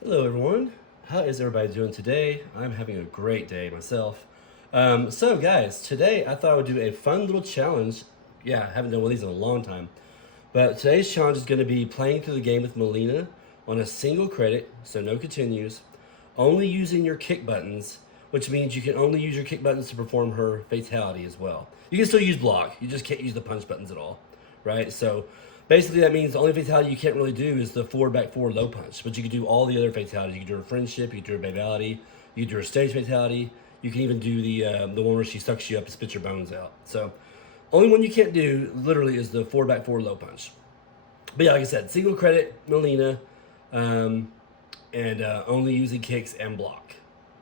Hello everyone, how is everybody doing today? I'm having a great day myself. So guys, today I thought I would do a fun little challenge. Yeah, I haven't done one of these in a long time. But today's challenge is going to be playing through the game with Mileena on a single credit, so no continues, only using your kick buttons, which means you can only use your kick buttons to perform her fatality as well. You can still use block, you just can't use the punch buttons at all, right? So basically that means the only fatality you can't really do is the forward back forward low punch, but you can do all the other fatalities. You can do a friendship, you can do a babality, you can do a stage fatality, you can even do the one where she sucks you up and spits your bones out. So only one you can't do literally is the forward back forward low punch. But yeah, like I said, single credit Mileena, and only using kicks and block.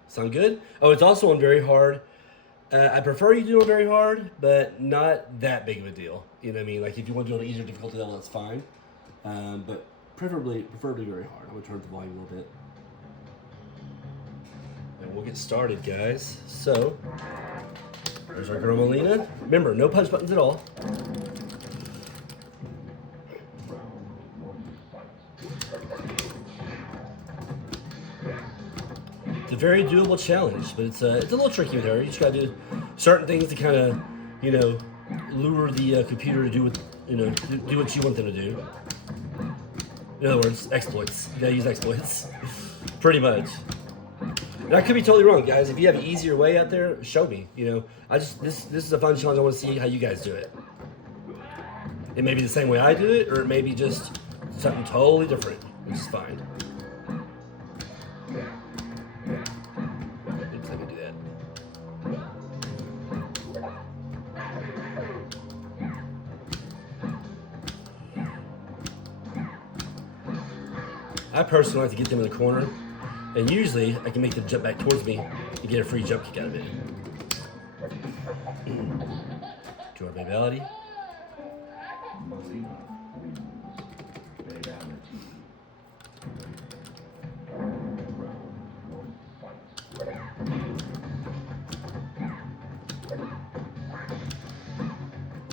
Sound good? Oh, it's also on very hard. I prefer you do it very hard, but not that big of a deal. You know what I mean? Like if you want to do it on an easier difficulty level, that's fine. But preferably very hard. I'm gonna turn up the volume a little bit. And we'll get started, guys. So, there's our girl Mileena. Remember, no punch buttons at all. It's a very doable challenge, but it's a little tricky with her. You just gotta do certain things to kind of, lure the computer to do what, do what you want them to do. In other words, exploits. You gotta use exploits, pretty much. And I could be totally wrong, guys. If you have an easier way out there, show me. This is a fun challenge. I want to see how you guys do it. It may be the same way I do it, or it may be just something totally different, which is fine. Oops, let me do that. I personally like to get them in the corner, and usually I can make them jump back towards me and get a free jump kick out of it. To our Babality.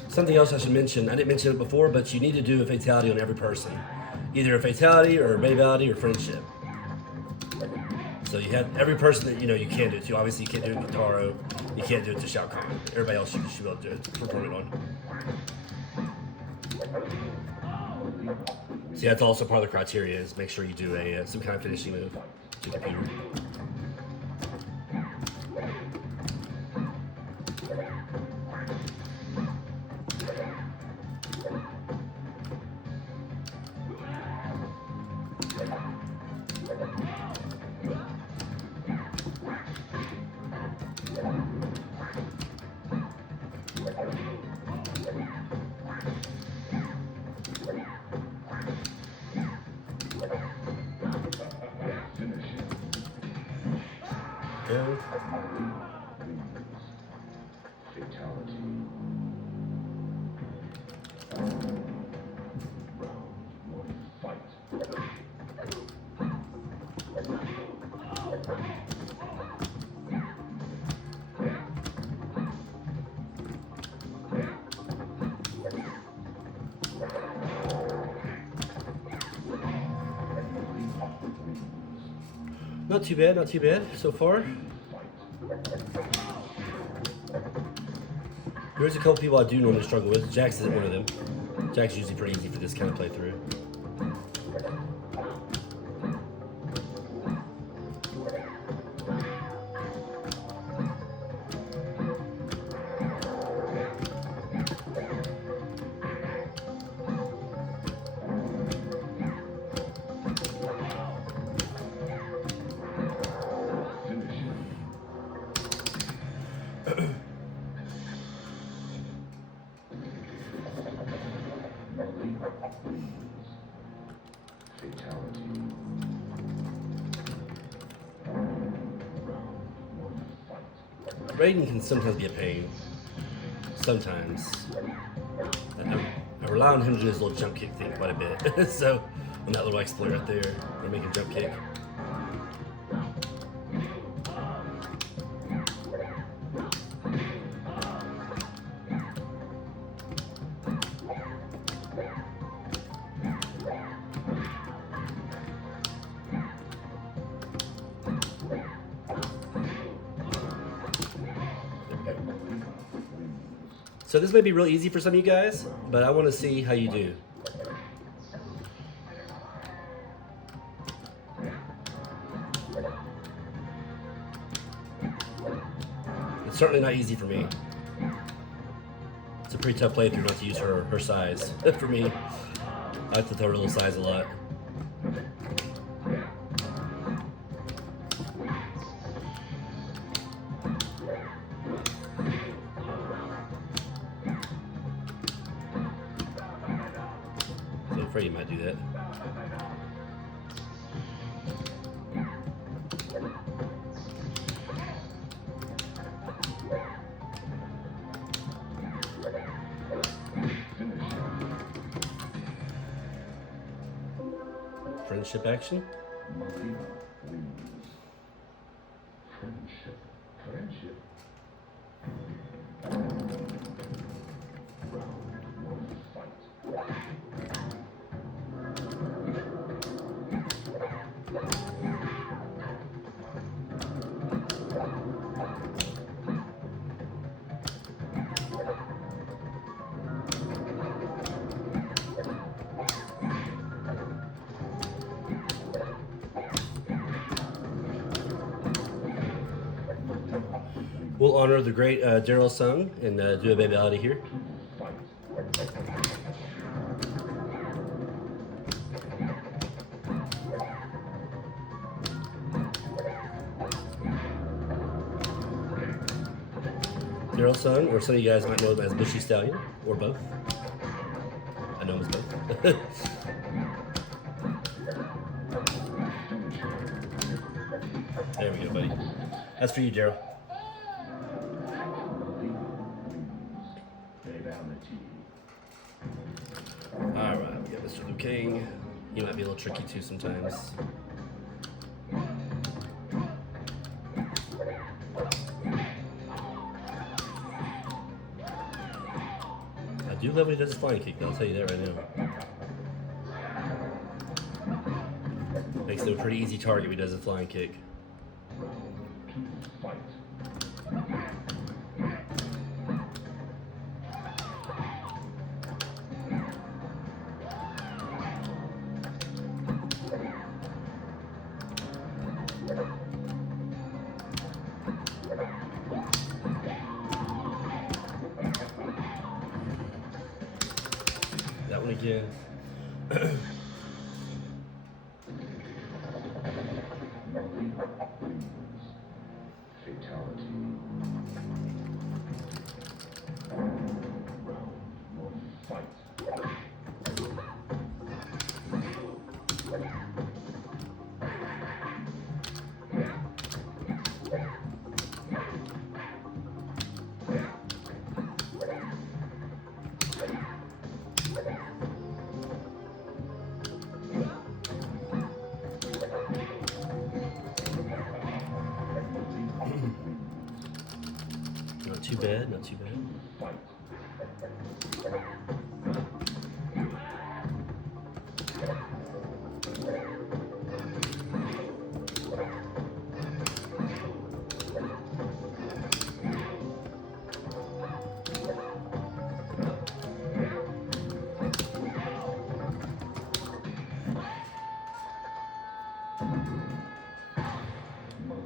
Something else I should mention, I didn't mention it before, but you need to do a fatality on every person. Either a fatality or a babality or friendship. So you have every person that you can do it to. Obviously you can't do it to Taro, you can't do it to Shao Kahn. Everybody else you should be able to do it, perform it on. See, that's also part of the criteria is make sure you do some kind of finishing move to the computer. Go. Fatality. Round one, fight. Not too bad so far. There's a couple people I do normally struggle with. Jax isn't one of them. Jax is usually pretty easy for this kind of playthrough. Raiden can sometimes be a pain. Sometimes. I rely on him to do his little jump kick thing quite a bit. So, on that little exploit right there, I make a jump kick. So this may be real easy for some of you guys, but I want to see how you do. It's certainly not easy for me. It's a pretty tough playthrough not to use her size. For me, I like to throw her little size a lot. So I'm afraid you might do that. Friendship action. Mileena wins. Friendship. Friendship. Round one, fight. We'll honor the great Daryl Sung and do a Babality here. Daryl Sung, or some of you guys might know him as Bushy Stallion, or both. I know him as both. There we go, buddy. That's for you, Daryl. Alright, we got Mr. Liu Kang. He might be a little tricky too sometimes. I do love when he does his flying kick, though, I'll tell you that right now. Makes him a pretty easy target when he does his flying kick. That one again. Fatality. Round one, fight. Not too bad, not too bad.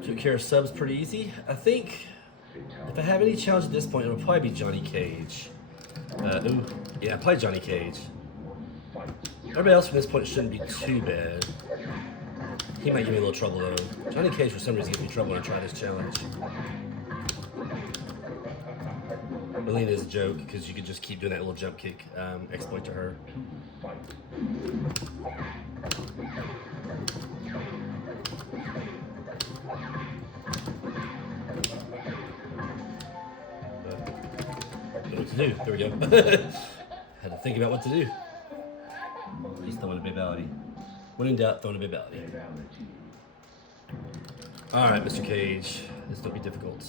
Took care of subs pretty easy. I think if I have any challenge at this point, it'll probably be Johnny Cage. Ooh, yeah, probably Johnny Cage. Everybody else from this point shouldn't be too bad. He might give me a little trouble though. Johnny Cage for some reason gives me trouble when I try this challenge. Mileena is a joke because you could just keep doing that little jump kick exploit to her. What to do. There we go. Had to think about what to do. He's throwing a Babality. When in doubt, throwing a Babality. Alright, Mr. Cage. This will be difficult.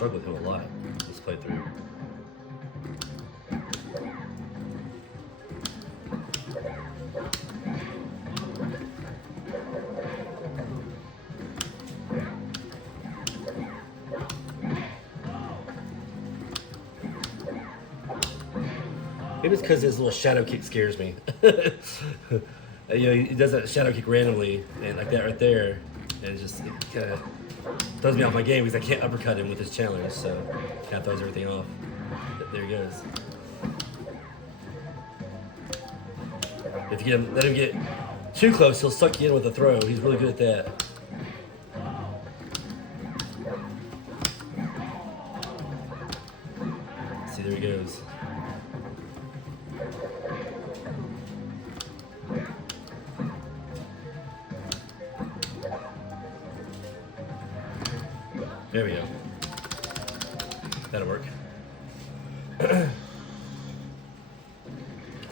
struggled with him a lot this playthrough. Maybe it's because his little shadow kick scares me. He does that shadow kick randomly, and like that right there, and it kind of throws me off my game because I can't uppercut him with his challenge, so kind of throws everything off. But there he goes. If you let him get too close, he'll suck you in with a throw. He's really good at that. See, there he goes. There we go. That'll work.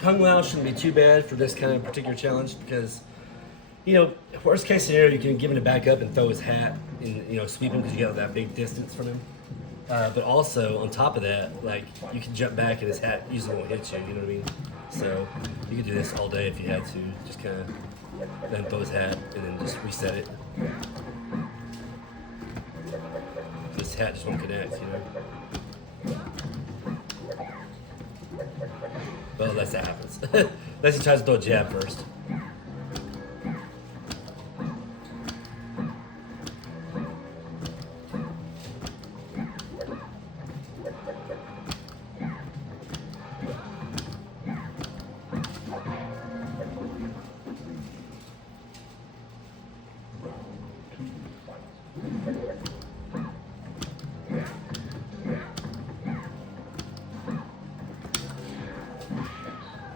Kung Lao shouldn't be too bad for this kind of particular challenge because, worst case scenario, you can give him to back up and throw his hat and, sweep him because you got that big distance from him. But also, on top of that, like, you can jump back and his hat usually won't hit you, you know what I mean? So, you could do this all day if you had to. Just kind of let him throw his hat and then just reset it. This hat just won't connect, Well, unless that happens. Unless he tries to throw a jab first.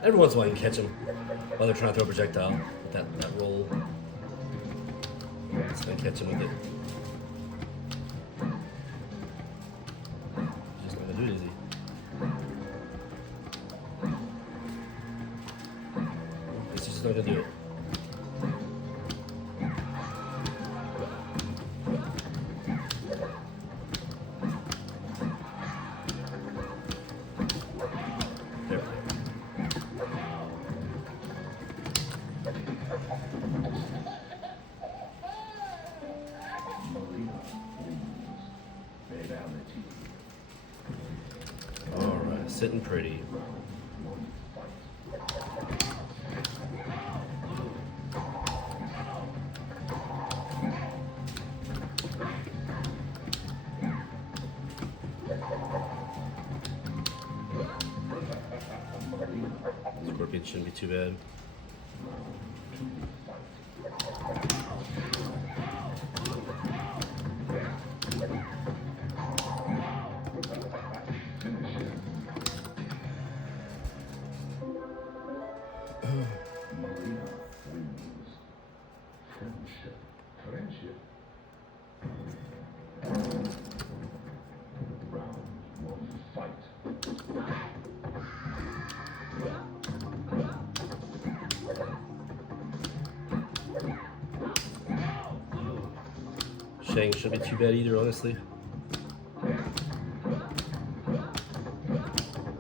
Every once in a while you can catch them while they're trying to throw a projectile with that roll. Just gonna catch them with it. Just not gonna do it, is he? He's just not gonna do it. Alright, sitting pretty. Scorpion shouldn't be too bad. Mileena wins. Friendship. Round one, fight. Shang shouldn't be too bad either, honestly.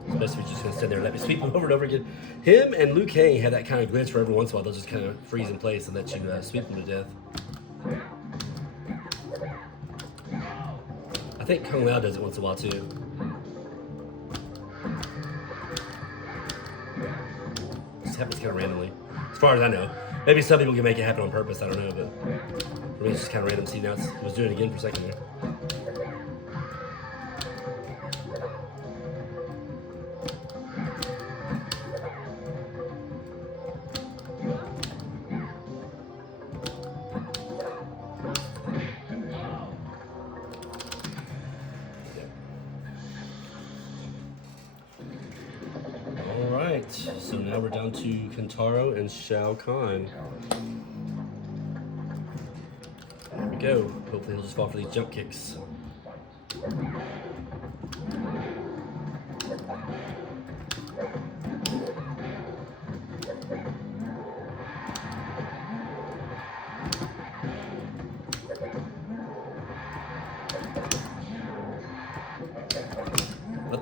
Especially if you're just gonna stand there and let me sweep him over and over again. Him and Liu Kang have that kind of glitch where every once in a while they'll just kind of freeze in place and let you sweep them to death. I think Kung Lao does it once in a while too. Just happens kind of randomly, as far as I know. Maybe some people can make it happen on purpose. I don't know, but for me it's just kind of random. See, now it was doing it again for a second there. Alright, so now we're down to Kentaro and Shao Kahn. There we go. Hopefully he'll just fall for these jump kicks.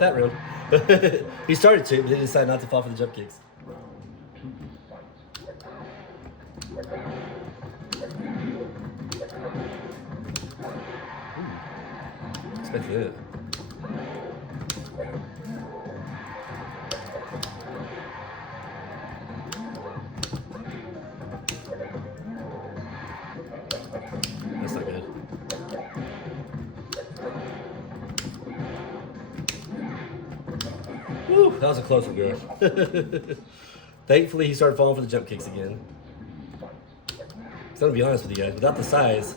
that round. He started to, but then he decided not to fall for the jump kicks. Expected it. That's not good. Woo, that was a close one, girl. Thankfully, he started falling for the jump kicks again. So I'm gonna be honest with you guys, without the size,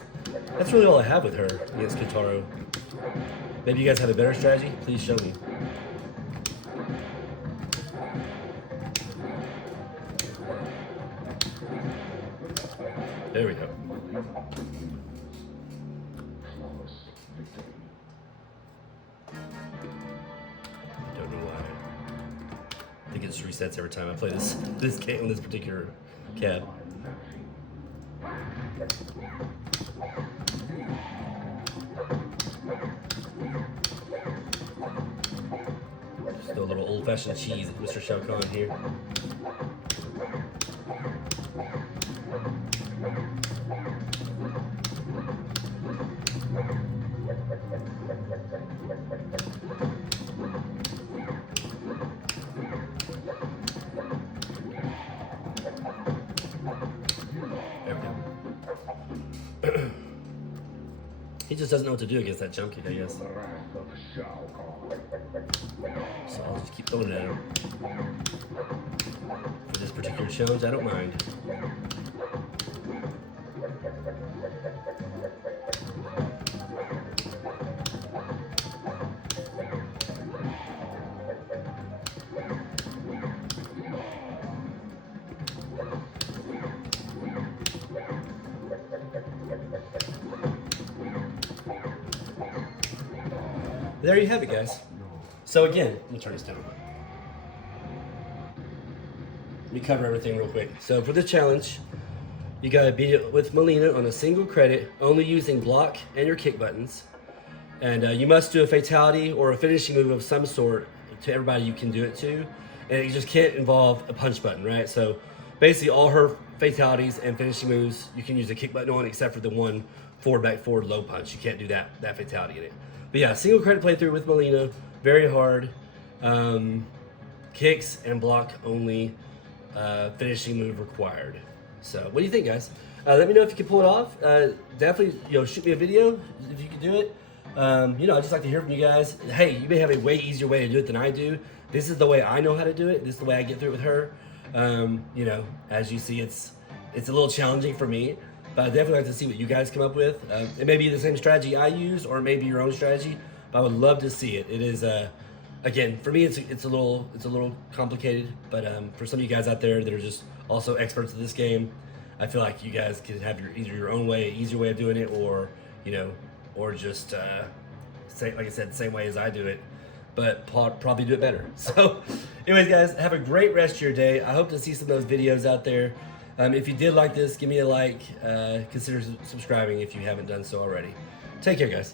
that's really all I have with her against Kintaro. Maybe you guys have a better strategy? Please show me. There we go. Don't know why. I think it just resets every time I play this game on this particular cab. Just a little old-fashioned cheese at Mr. Shao Kahn here. He just doesn't know what to do against that jump kick, I guess. So I'll just keep throwing it at him. For this particular challenge, I don't mind. There you have it, guys. So again, let me turn this down. Let me cover everything real quick. So for this challenge, you gotta beat it with Mileena on a single credit, only using block and your kick buttons. And you must do a fatality or a finishing move of some sort to everybody you can do it to. And it just can't involve a punch button, right? So basically all her fatalities and finishing moves, you can use a kick button on except for the one forward, back, forward, low punch. You can't do that fatality in it. But yeah, single credit playthrough with Mileena, very hard. Kicks and block only, finishing move required. So what do you think, guys? Let me know if you can pull it off. Definitely, shoot me a video if you can do it. I'd just like to hear from you guys. Hey, you may have a way easier way to do it than I do. This is the way I know how to do it. This is the way I get through it with her. As you see, it's a little challenging for me. But I'd definitely like to see what you guys come up with. It may be the same strategy I use, or it may be your own strategy. But I would love to see it. It is, again, for me, it's a little complicated. But for some of you guys out there that are just also experts in this game, I feel like you guys can have either your own way, easier way of doing it, or just like I said, the same way as I do it. But probably do it better. So, anyways, guys, have a great rest of your day. I hope to see some of those videos out there. If you did like this, give me a like. Consider subscribing if you haven't done so already. Take care, guys.